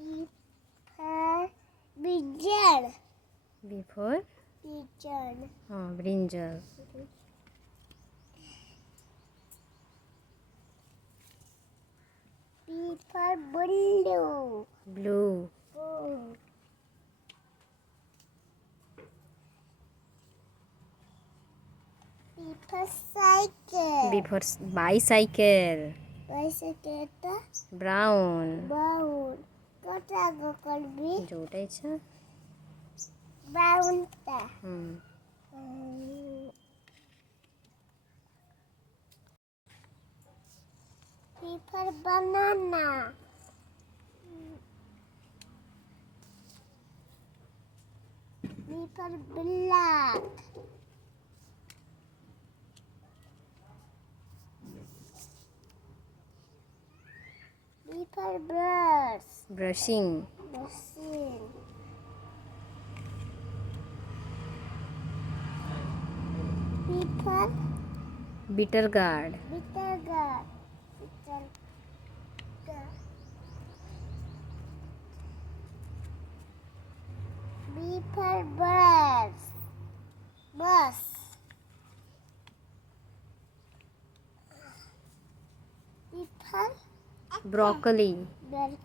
B for brinjal. B for brinjal. B for blue. Blue. B for cycle. B for bicycle. Bicycle Brown. brown. Kota go kalbi ଯୋଉଟା ଇଚ୍ଛା brown ta. B for banana. B for black. B for birds. brushing. Machine. B for bitter gourd. bitter gourd. Bitter gourd. B for birds. Bus. B for broccoli. broccoli.